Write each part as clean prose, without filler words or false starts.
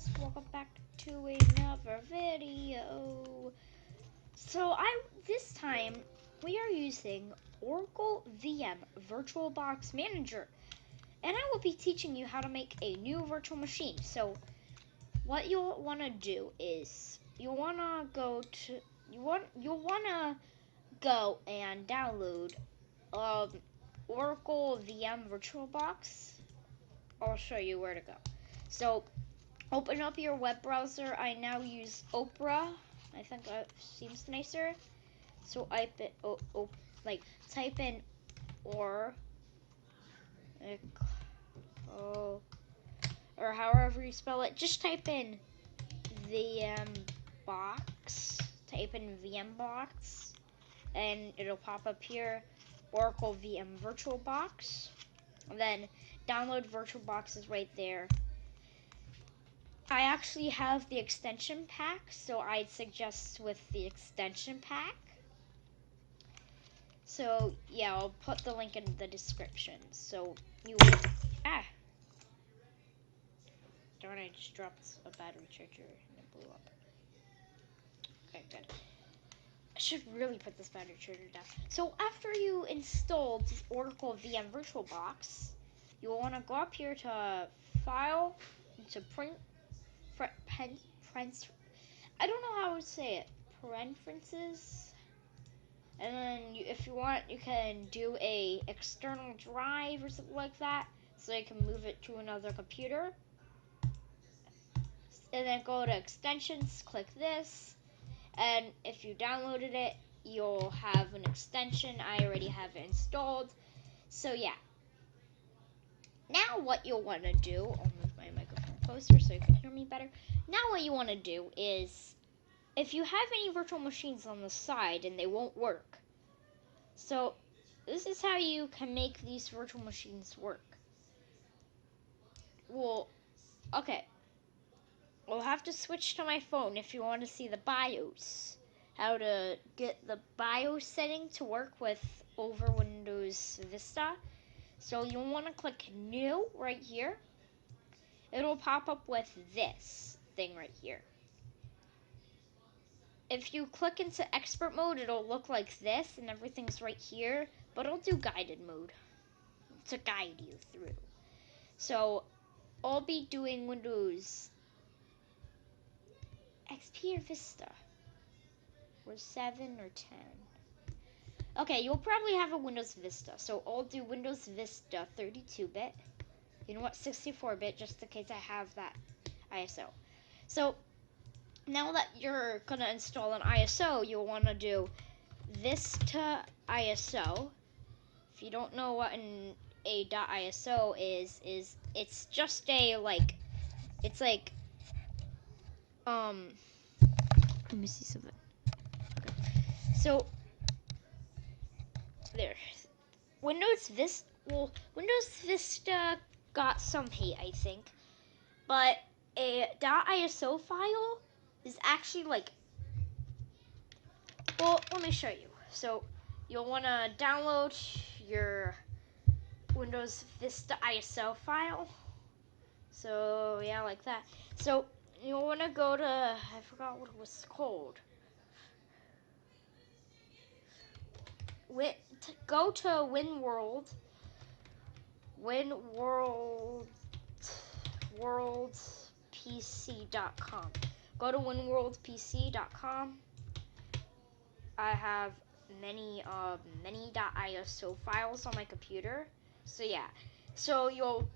guys, welcome back to another video. So this time we are using Oracle VM VirtualBox Manager, and I will be teaching you how to make a new virtual machine. So what you'll want to do is you'll want to go and download Oracle VM VirtualBox. I'll show you where to go. So open up your web browser. I now use Opera. I think that seems nicer. So type in or however you spell it. Just type in VM box. Type in VM box, and it'll pop up here. Oracle VM VirtualBox. And then download VirtualBox is right there. I actually have the extension pack, so I'd suggest with the extension pack. So yeah, I'll put the link in the description. So you darn, I just dropped a battery charger and it blew up. Okay, good. I should really put this battery charger down. So after you installed Oracle VM VirtualBox, you'll want to go up here to File, to Print. I don't know how to say it. Preferences. And then if you want, you can do a external drive or something like that, so you can move it to another computer. And then go to extensions, click this, and if you downloaded it, you'll have an extension. I already have it installed. So yeah. Now what you'll want to do, I'll move my microphone closer so you can hear me better. Now what you want to do is, if you have any virtual machines on the side and they won't work, so this is how you can make these virtual machines work. Well, okay. We'll have to switch to my phone if you want to see the BIOS. How to get the BIOS setting to work with over Windows Vista. So you'll want to click New right here. It'll pop up with this thing right here. If you click into expert mode, it'll look like this and everything's right here, but it'll do guided mode to guide you through. So I'll be doing Windows XP or Vista, or 7 or 10. Okay, you'll probably have a Windows Vista, so I'll do Windows Vista 32-bit. You know what, 64-bit, just in case I have that ISO. So now that you're gonna install an ISO, you'll want to do Vista ISO. If you don't know what a .iso is it's just a it's like let me see something. Okay. So there, Windows Vista got some hate, I think, but a .iso file is actually like, well, let me show you. So you'll want to download your Windows Vista ISO file. So yeah, like that. So you'll want to go to, I forgot what it was called. Go to WinWorldPC.com. Go to WinWorldPC.com. I have many .iso files on my computer. So yeah. So you'll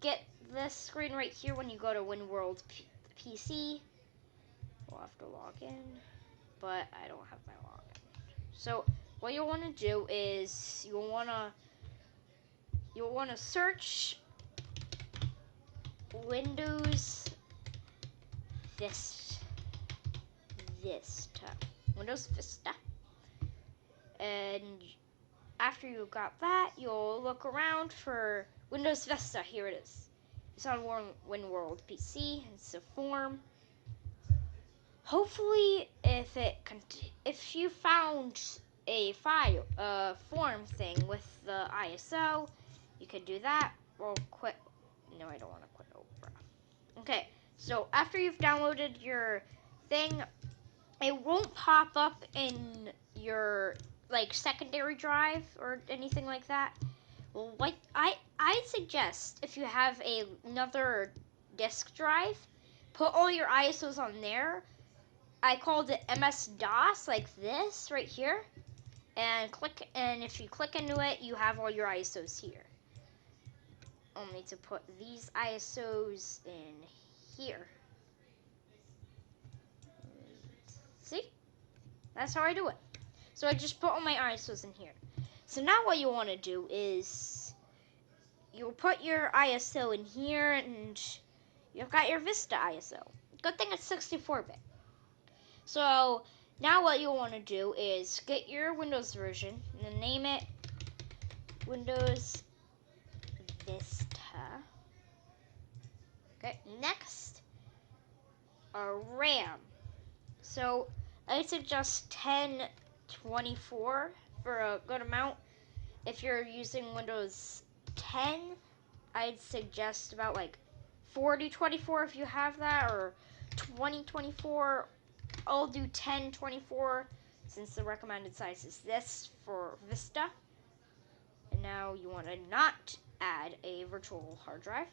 get this screen right here when you go to WinWorldPC. We'll have to log in, but I don't have my login. So what you'll want to do is you'll want to search Windows Vista. Windows Vista. And after you got that, you'll look around for Windows Vista. Here it is. It's on WinWorldPC. It's a form. Hopefully, if you found a form thing with the ISO, you could do that. Or quit. No, I don't want to quit Opera. Okay, So after you've downloaded your thing, it won't pop up in your like secondary drive or anything like that. Well, like I suggest if you have another disk drive, put all your ISOs on there. I called it MS DOS, like this right here, and click. And if you click into it, you have all your ISOs here. Only to put these ISOs in here. See? That's how I do it. So I just put all my ISOs in here. So now what you want to do is you'll put your ISO in here and you've got your Vista ISO. Good thing it's 64-bit. So now what you'll want to do is get your Windows version and name it Windows Vista. Okay, next, RAM. So I suggest 1024 for a good amount. If you're using Windows 10, I'd suggest about like 4024 if you have that, or 2024. I'll do 1024 since the recommended size is this for Vista. And now you want to not add a virtual hard drive.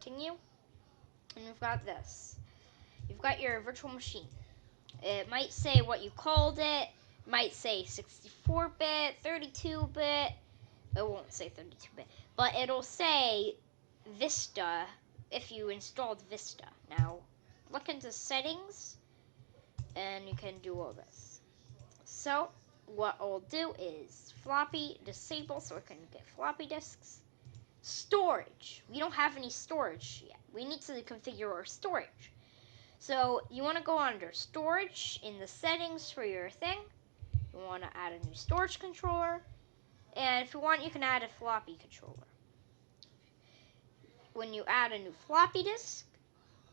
Continue. And you've got this. You've got your virtual machine. It might say what you called it. It might say 64-bit, 32-bit. It won't say 32-bit. But it'll say Vista if you installed Vista. Now, look into settings, and you can do all this. So, what I'll do is floppy disable so I can get floppy disks. Storage. We don't have any storage yet. We need to configure our storage. So, you want to go under storage in the settings for your thing. You want to add a new storage controller. And if you want, you can add a floppy controller. When you add a new floppy disk,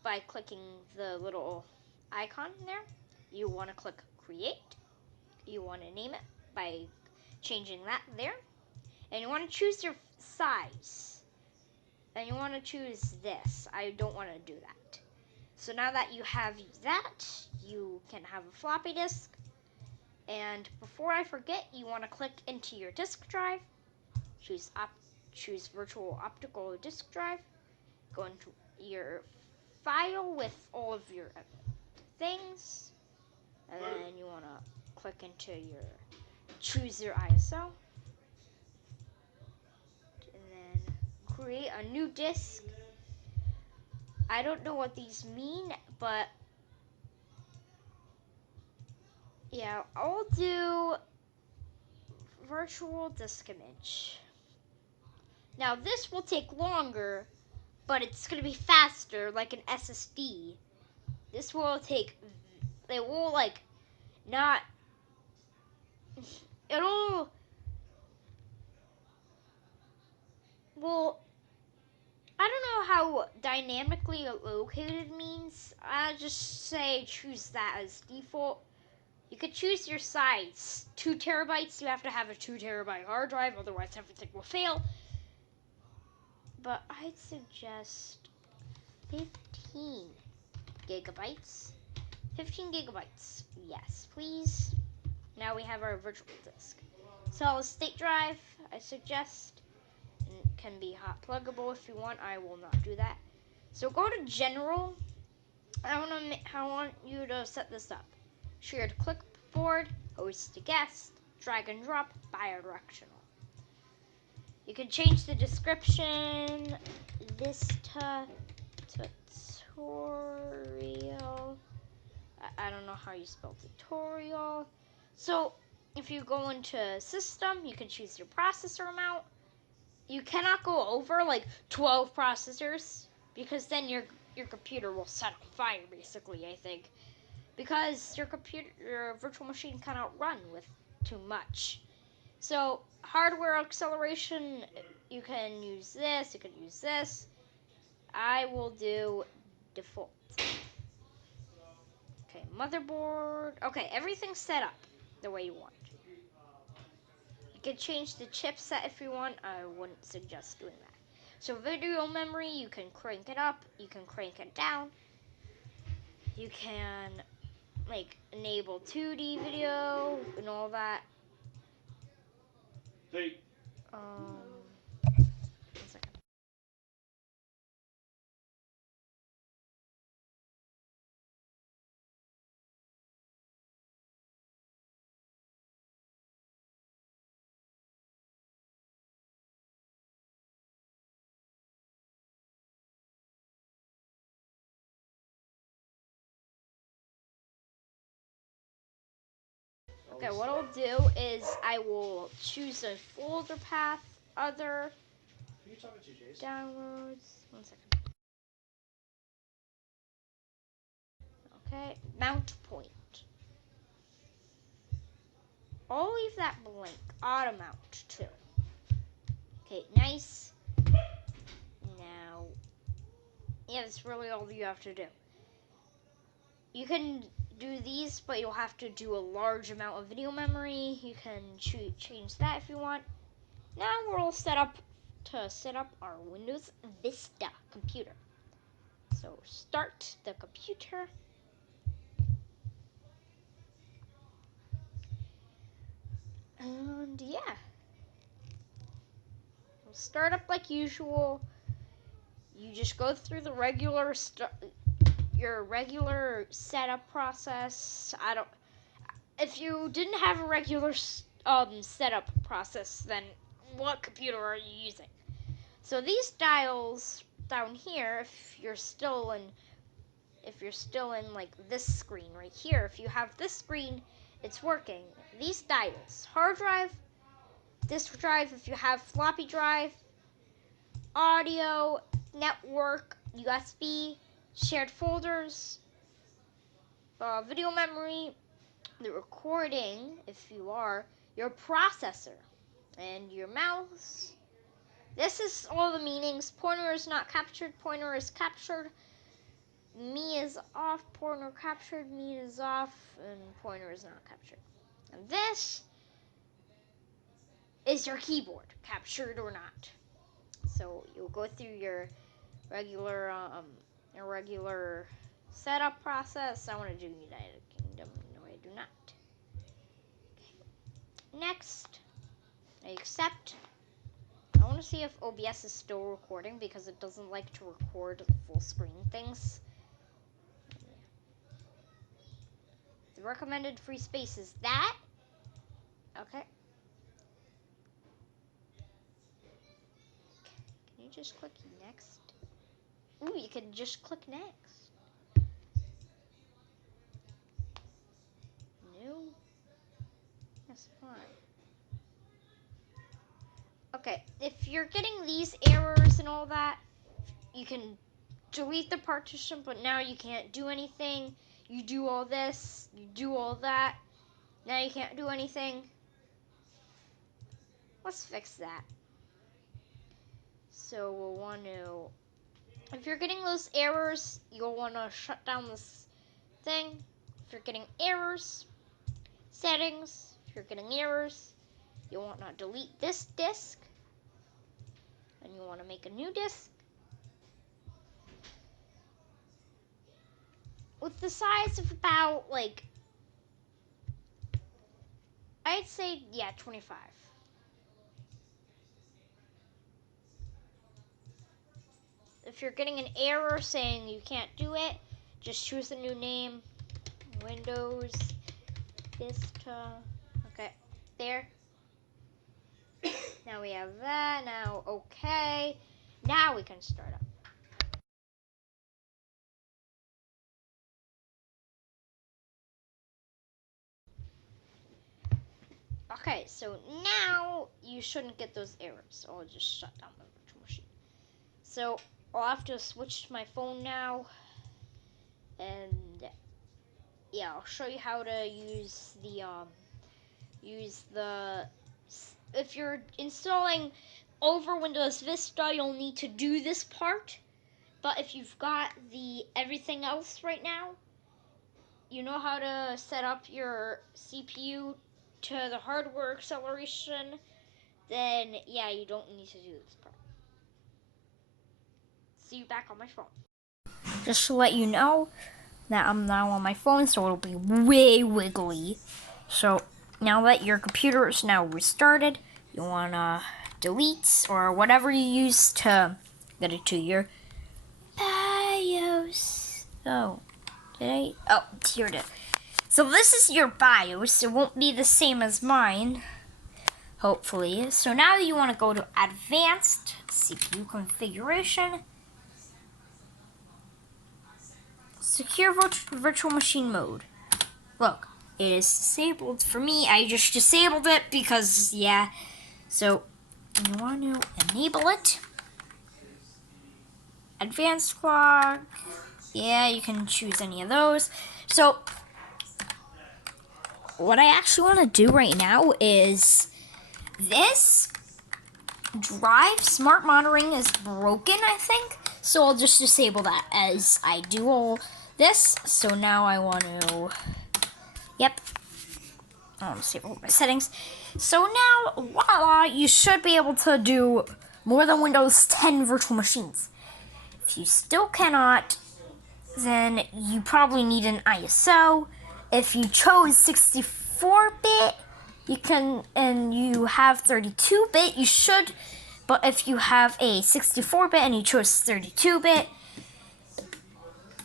by clicking the little icon there, you want to click create. You want to name it by changing that there. And you want to choose your size. And you want to choose this. I don't want to do that. So now that you have that, you can have a floppy disk. And before I forget, you want to click into your disk drive. Choose virtual optical disk drive. Go into your file with all of your things, and then you want to click into choose your ISO, and then create a new disk. I don't know what these mean, but yeah, I'll do virtual disk image. Now this will take longer, but it's going to be faster, like an SSD. This will take, it will like not, it'll, well, I don't know how dynamically located means. I'll just say choose that as default. You could choose your size. 2 terabytes, you have to have a 2 terabyte hard drive, otherwise everything will fail. But I'd suggest 15 gigabytes. 15 gigabytes. Yes, please. Now we have our virtual disk. Solid state drive, I suggest. It can be hot pluggable if you want. I will not do that. So go to General. I want you to set this up. Shared clipboard, host to guest, drag and drop, bidirectional. You can change the description. Vista tutorial. I don't know how you spell tutorial. So if you go into system, you can choose your processor amount. You cannot go over like 12 processors because then your computer will set on fire, basically, I think. Because your virtual machine cannot run with too much. So hardware acceleration, you can use this, you can use this. I will do default. Okay, motherboard. Okay, everything's set up the way you want. You can change the chipset if you want. I wouldn't suggest doing that. So video memory, you can crank it up, you can crank it down, you can like enable 2D video and all that. Hey. 1 second. Okay, what I'll do is I will choose a folder path, other, Who are you talking to, Jace? downloads. 1 second. Okay, mount point. I'll leave that blank. Auto mount too. Okay, nice. Now, yeah, that's really all you have to do. You can do these, but you'll have to do a large amount of video memory. You can change that if you want. Now we're all set up to set up our Windows Vista computer. So start the computer. And yeah, we'll start up like usual. You just go through the your regular setup process. If you didn't have a regular setup process, then what computer are you using? So these dials down here, if you're still in like this screen right here, if you have this screen, it's working. These dials, hard drive, disk drive, if you have floppy drive, audio, network, USB, shared folders, video memory, the recording, if you are, your processor, and your mouse. This is all the meanings. Pointer is not captured, pointer is captured. Me is off, pointer captured, me is off, and pointer is not captured. And this is your keyboard, captured or not. So you'll go through your regular setup process. I want to do United Kingdom. No, I do not. Okay. Next, I accept. I want to see if OBS is still recording because it doesn't like to record full screen things. The recommended free space is that. Okay. Can you just click next? Ooh, you can just click next. No. That's fine. Okay, if you're getting these errors and all that, you can delete the partition, but now you can't do anything. You do all this, you do all that. Now you can't do anything. Let's fix that. So we'll want to, if you're getting those errors, you'll want to shut down this thing. If you're getting errors, settings, if you're getting errors, you'll want to delete this disk. And you want to make a new disk. With the size of about, like, I'd say, yeah, 25. If you're getting an error saying you can't do it, just choose a new name. Windows Vista. Okay, there. Now we have that. Now, okay. Now we can start up. Okay, so now you shouldn't get those errors. I'll just shut down the virtual machine. So I'll have to switch to my phone now. And yeah, I'll show you how to use if you're installing over Windows Vista, you'll need to do this part. But if you've got everything else right now, you know how to set up your CPU to the hardware acceleration, then yeah, you don't need to do this part. See you back on my phone. Just to let you know that I'm now on my phone, so it'll be way wiggly. So now that your computer is now restarted, you wanna delete or whatever you use to get it to your BIOS. Oh, did I? Oh, here it is. So this is your BIOS. It won't be the same as mine, hopefully. So now you want to go to Advanced CPU Configuration, Secure Virtual Machine Mode. Look, it is disabled for me. I just disabled it because, yeah. So you want to enable it. Advanced clock. Yeah, you can choose any of those. So what I actually want to do right now is this drive smart monitoring is broken, I think. So I'll just disable that as I do all this. So now I want to, yep, I'll disable my settings. So now, voila, you should be able to do more than Windows 10 virtual machines. If you still cannot, then you probably need an ISO. If you chose 64-bit, you can, and you have 32-bit, you should. But if you have a 64-bit and you chose 32-bit,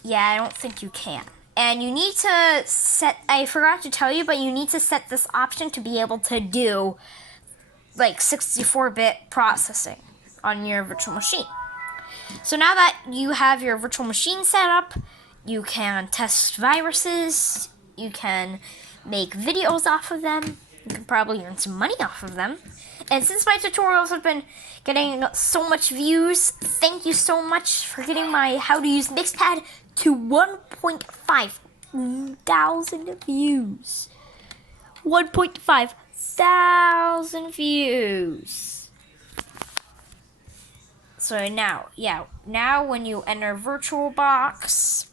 yeah, I don't think you can. And you need to set, I forgot to tell you, but you need to set this option to be able to do like 64-bit processing on your virtual machine. So now that you have your virtual machine set up, you can test viruses, you can make videos off of them, you can probably earn some money off of them. And since my tutorials have been getting so much views, thank you so much for getting my how to use Mixpad to 1.5 thousand views. 1.5 thousand views. So now, yeah, now when you enter VirtualBox,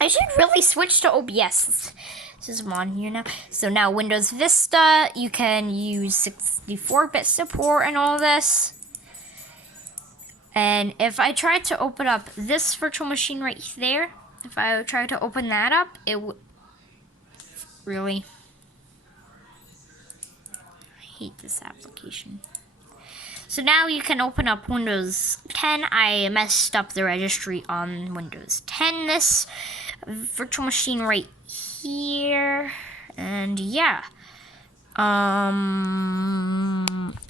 I should really switch to OBS. This is on here now. So now Windows Vista, you can use 64-bit support and all this. And if I tried to open up this virtual machine right there, if I try to open that up, it would really, I hate this application. So now you can open up Windows 10. I messed up the registry on Windows 10. This virtual machine right here. And yeah.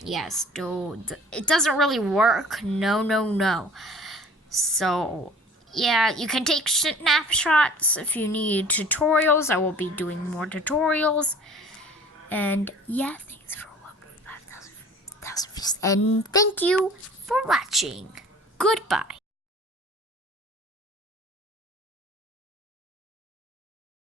Yeah, still, it doesn't really work. No. So, yeah, you can take snapshots if you need tutorials. I will be doing more tutorials. And yeah, thanks for 1.5 thousand views. And thank you for watching. Goodbye.